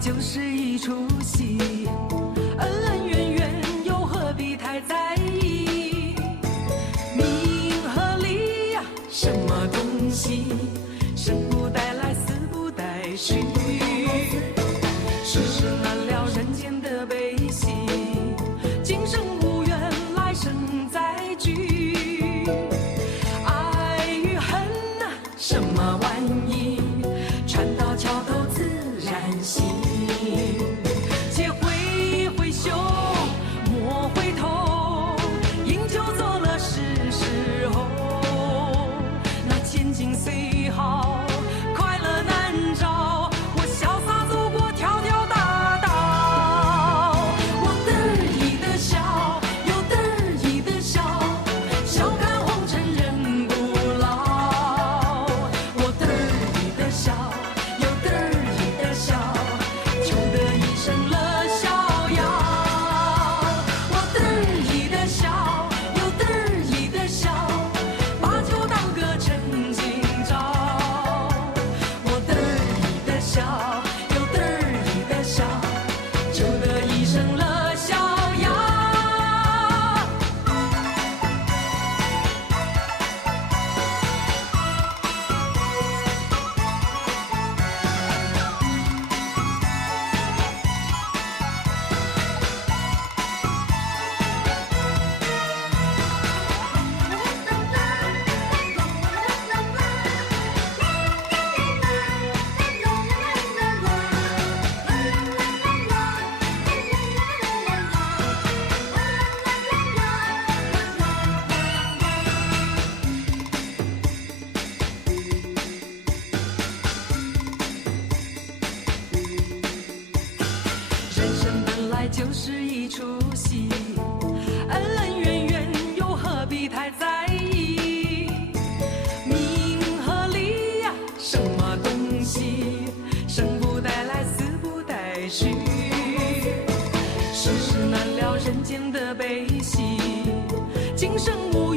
就是一出戏，恩恩怨怨又何必太在意？名和利呀，什么东西？生不带来，死不带去。世事难料，人间的悲喜，今生无缘，来生再聚。爱与恨呐，什么玩意？船到桥头自然行。且挥挥袖，莫回头，饮酒作乐是时候。那千金虽好，快乐难找。我潇洒走过条条大道，我得意的笑，又得意的笑，笑看红尘人不老。我得意的笑，又得意的笑，求得一生乐逍遥。我得意的笑，又得意的笑，把酒当歌趁今朝。我得意的笑，又得意的笑，求得一生乐逍遥。人生本来就是一出戏，恩恩怨怨又何必太在意？名和利呀，什么东西？生不带来，死不带去。世事难料，人间的悲喜，今生无